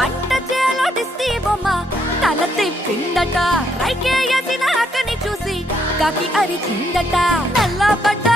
పంట చేలో దిష్టి బొమ్మ తల తిప్పిందట రైకేయసిన అక్కని చూసి కాకి అరిచిందట నల్ల పడ్డ